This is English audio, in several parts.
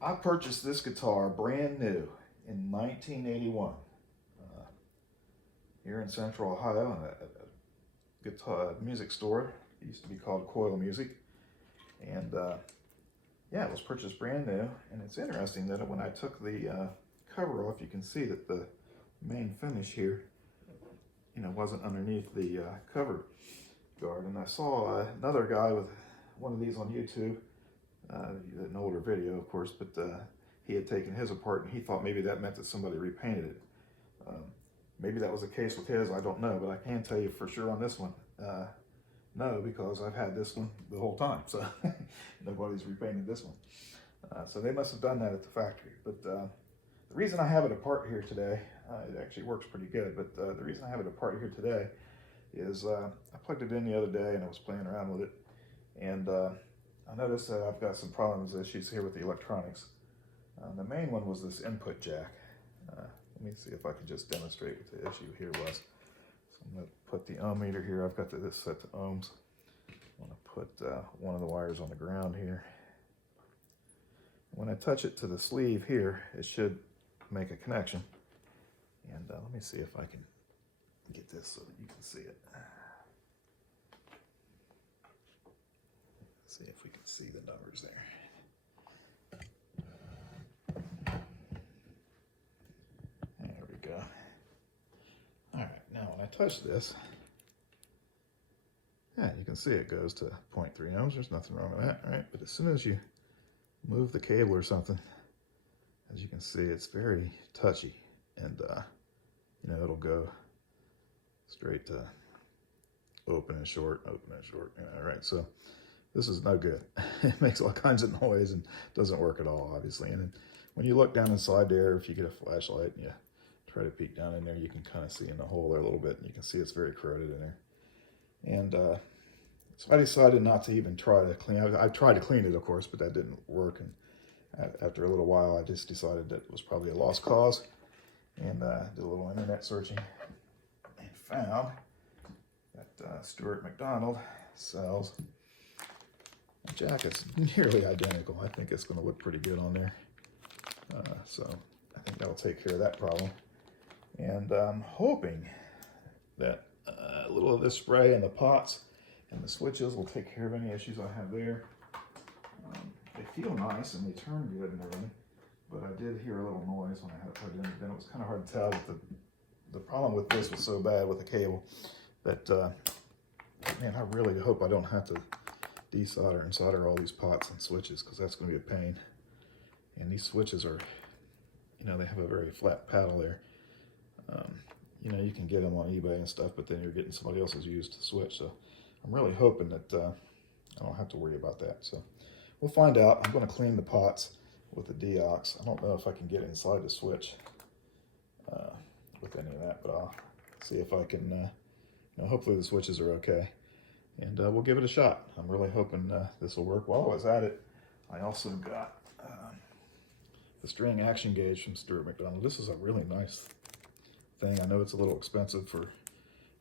I purchased this guitar brand new in 1981 here in Central Ohio in a guitar music store. It used to be called Coil Music. And yeah, it was purchased brand new. And it's interesting that when I took the cover off, you can see that the main finish here, wasn't underneath the cover guard. And I saw another guy with one of these on YouTube, an older video, of course, but he had taken his apart and he thought maybe that meant that somebody repainted it. Maybe that was the case with his, I don't know, but I can tell you for sure on this one, no, because I've had this one the whole time, so nobody's repainted this one. So they must have done that at the factory. But the reason I have it apart here today, it actually works pretty good, but the reason I have it apart here today is I plugged it in the other day and I was playing around with it, and I noticed that I've got some problems, issues here with the electronics. The main one was this input jack. Let me see if I can just demonstrate what the issue here was. So I'm going to put the ohm meter here. I've got this set to ohms. I want to put one of the wires on the ground here. When I touch it to the sleeve here, it should make a connection. And let me see if I can get this so that you can see it. Let's see if we can see the numbers there. All right, now when I touch this, yeah, you can see it goes to 0.3 ohms. There's nothing wrong with that, right? But as soon as you move the cable or something, as you can see, it's very touchy, and it'll go straight to open and short, open and short. All right, so this is no good. It makes all kinds of noise and doesn't work at all, obviously. And then when you look down inside there, if you get a flashlight and you try to peek down in there, you can kind of see in the hole there a little bit, and you can see it's very corroded in there. And so I decided not to even try to clean it. I tried to clean it, of course, but that didn't work. And after a little while, I just decided that it was probably a lost cause, and did a little internet searching and found that Stuart McDonald sells a jack that's nearly identical. I think it's going to look pretty good on there. So I think that'll take care of that problem. And I'm hoping that a little of this spray in the pots and the switches will take care of any issues I have there. They feel nice and they turn good and everything, but I did hear a little noise when I had it plugged in. Then it was kind of hard to tell. But the problem with this was so bad with the cable that, man, I really hope I don't have to desolder and solder all these pots and switches, because that's going to be a pain. And these switches are, they have a very flat paddle there. You can get them on eBay and stuff, but then you're getting somebody else's used switch. So I'm really hoping that I don't have to worry about that. So we'll find out. I'm going to clean the pots with the deox. I don't know if I can get inside the switch with any of that, but I'll see if I can, hopefully the switches are okay. And we'll give it a shot. I'm really hoping this will work. While I was at it, I also got the string action gauge from Stuart McDonald. This is a really nice thing. I know it's a little expensive for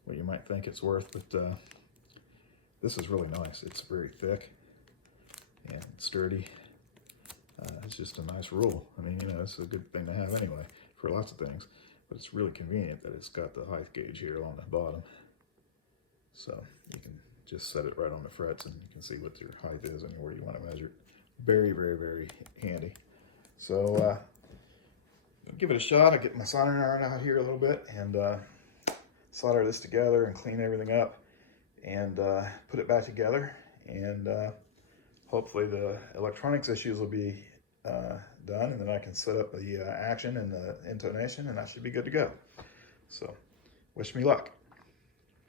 what you might think it's worth, but this is really nice. It's very thick and sturdy. It's just a nice rule. I mean, it's a good thing to have anyway for lots of things, but it's really convenient that it's got the height gauge here on the bottom. So you can just set it right on the frets and you can see what your height is anywhere you want to measure it. Very, very, very handy. So give it a shot. I'll get my soldering iron out here a little bit and solder this together and clean everything up and put it back together. And hopefully the electronics issues will be done, and then I can set up the action and the intonation, and I should be good to go. So wish me luck.